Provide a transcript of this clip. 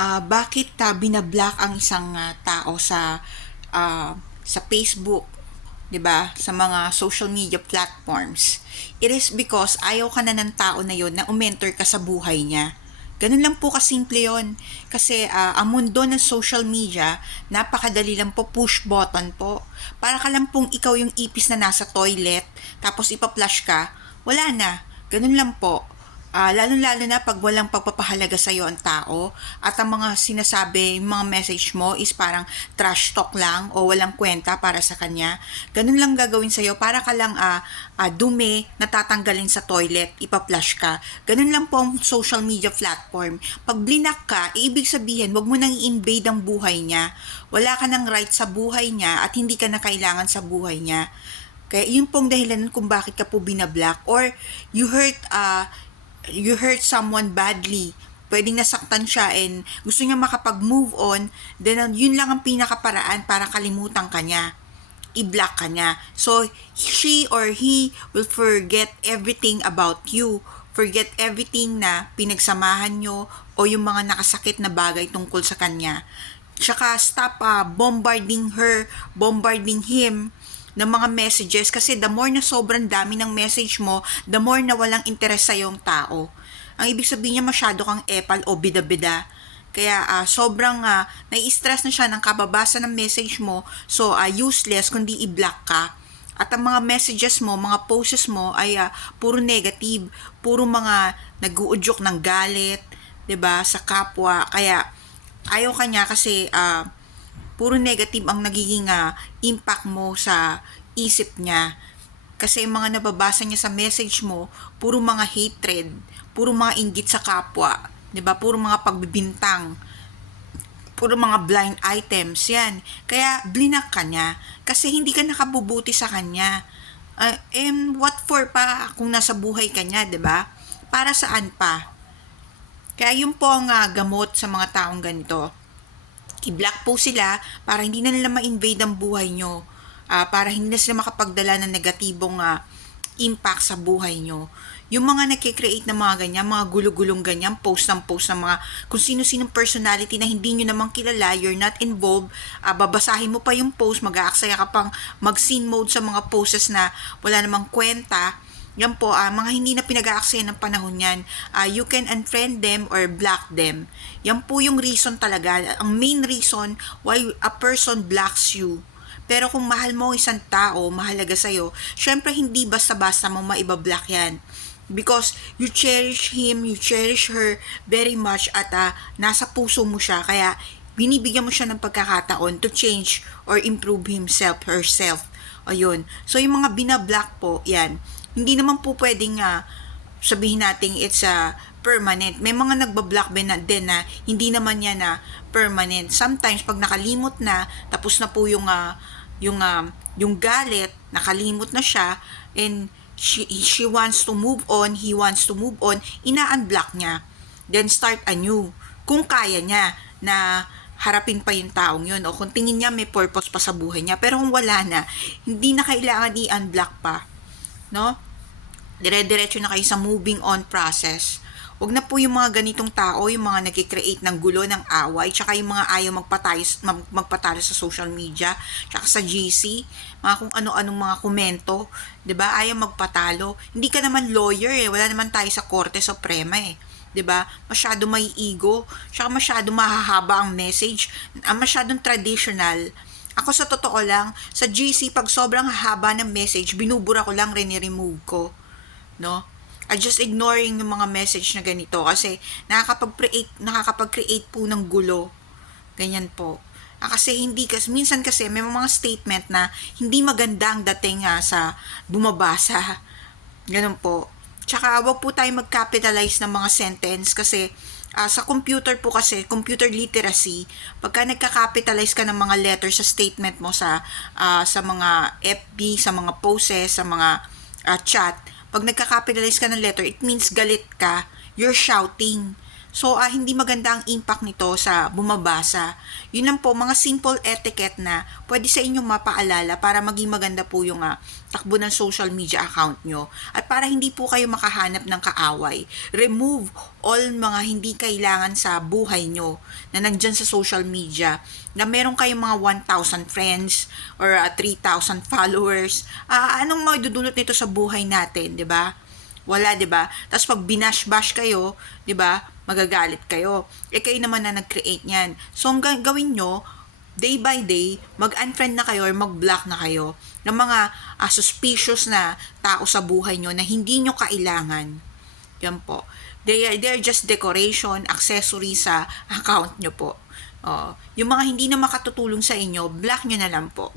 ah, bakit uh, binablock ang isang ah, tao sa ah, sa Facebook, 'di ba? Sa mga social media platforms. It is because ayaw ka na ng tao na 'yon na umentor ka sa buhay niya. Ganun lang po kasimple yon. Kasi ah, ang mundo ng social media, napakadali lang po push button po. Para ka lang pong ikaw yung ipis na nasa toilet, tapos ipa-flush ka, wala na. Ganun lang po. Ah, lalo-lalo na pag walang pagpapahalaga sa iyo ang tao at ang mga sinasabi, mga message mo is parang trash talk lang o walang kwenta para sa kanya. Ganun lang gagawin sa iyo para ka lang ah, ah, dumi natatanggalin sa toilet, ipa-flush ka. Ganun lang po ang social media platform. Pag blinak ka, ibig sabihin, wag mo nang i-invade ang buhay niya. Wala ka ng right sa buhay niya at hindi ka na kailangan sa buhay niya. Kaya yun pong dahilan kung bakit ka po binablock or you hurt uh, you hurt someone badly, pwedeng nasaktan siya and gusto niya makapag-move on, then uh, yun lang ang pinakaparaan para kalimutan ka niya. I-block ka niya. So, she or he will forget everything about you. Forget everything na pinagsamahan nyo o yung mga nakasakit na bagay tungkol sa kanya. Tsaka stop uh, bombarding her, bombarding him ng mga messages kasi the more na sobrang dami ng message mo, the more na walang interes sa yung tao. Ang ibig sabihin niya masyado kang epal o bida-bida. Kaya uh, sobrang uh, nai-stress na siya ng kababasa ng message mo, so uh, useless kundi i-block ka. At ang mga messages mo, mga posts mo ay uh, puro negative, puro mga nag-uudyok ng galit, 'di ba, sa kapwa. Kaya ayaw kanya kasi uh, puro negative ang nagiging uh, impact mo sa isip niya. Kasi yung mga nababasa niya sa message mo, puro mga hatred, puro mga inggit sa kapwa, 'di ba? Puro mga pagbibintang. Puro mga blind items 'yan. Kaya blinak ka niya kasi hindi ka nakabubuti sa kanya. Uh, and what for pa kung nasa buhay ka niya, 'di ba? Para saan pa? Kaya yun po ang uh, gamot sa mga taong ganito. I-block po sila para hindi na nila ma-invade ang buhay nyo. Uh, para hindi na sila makapagdala ng negatibong uh, impact sa buhay nyo. Yung mga nagkikreate ng mga ganyan, mga gulo-gulong ganyan, post ng post ng mga kung sino-sinong personality na hindi nyo namang kilala, you're not involved, uh, babasahin mo pa yung post, mag-aaksaya ka pang mag-scene mode sa mga posts na wala namang kwenta, yan po, uh, mga hindi na pinag-aaksaya ng panahon yan, uh, you can unfriend them or block them. Yan po yung reason talaga, ang main reason why a person blocks you. Pero kung mahal mo isang tao, mahalaga sa'yo, syempre hindi basta-basta mo maibablock yan because you cherish him, you cherish her very much at uh, nasa puso mo siya kaya binibigyan mo siya ng pagkakataon to change or improve himself, herself. Ayun. So, yung mga binablock po, yan. Hindi naman po pwedeng uh, sabihin natin it's a uh, permanent. May mga nagbablock din na, din na hindi naman yan na uh, permanent. Sometimes, pag nakalimot na, tapos na po yung, uh, yung, uh, yung galit, nakalimot na siya, and she, she wants to move on, he wants to move on, ina-unblock niya. Then start anew. Kung kaya niya na harapin pa yung taong yun o kung tingin niya may purpose pa sa buhay niya. Pero kung wala na, hindi na kailangan i-unblock pa. No? Dire-diretso na kayo sa moving on process. Huwag na po yung mga ganitong tao, yung mga nagkikreate ng gulo, ng away, tsaka yung mga ayaw magpatalo, mag, magpatalo sa social media, tsaka sa GC, mga kung ano-anong mga komento, ba? Ayaw magpatalo. Hindi ka naman lawyer eh, wala naman tayo sa Korte Suprema eh. 'di ba? Masyado may ego, tsaka masyado mahahaba ang message, ang masyadong traditional. Ako sa totoo lang, sa GC pag sobrang haba ng message, binubura ko lang, rini-remove ko. No? I just ignoring yung mga message na ganito kasi nakakapag-create, nakakapag-create po ng gulo. Ganyan po. Ah, kasi hindi kasi minsan kasi may mga statement na hindi maganda ang dating nga sa bumabasa. Ganun po. Tsaka wag po tayo mag-capitalize ng mga sentence kasi uh, sa computer po kasi, computer literacy, pagka nagka-capitalize ka ng mga letters sa statement mo sa uh, sa mga FB, sa mga poses, sa mga uh, chat, pag nagka-capitalize ka ng letter, it means galit ka, you're shouting. So, ah, hindi maganda ang impact nito sa bumabasa. Yun lang po, mga simple etiquette na pwede sa inyong mapaalala para maging maganda po yung ah, takbo ng social media account nyo. At para hindi po kayo makahanap ng kaaway, remove all mga hindi kailangan sa buhay nyo na nandyan sa social media na meron kayong mga 1,000 friends or ah, 3,000 followers. Ah, anong magdudulot nito sa buhay natin, di ba? Wala, 'di ba? Tapos pag binash-bash kayo, 'di ba? Magagalit kayo. Eh kayo naman na nag-create niyan. So ang ga- gawin nyo, day by day, mag-unfriend na kayo or mag-block na kayo ng mga ah, suspicious na tao sa buhay nyo na hindi nyo kailangan. Yan po. They are, they're just decoration, accessory sa account nyo po. Oh, yung mga hindi na makatutulong sa inyo, block nyo na lang po.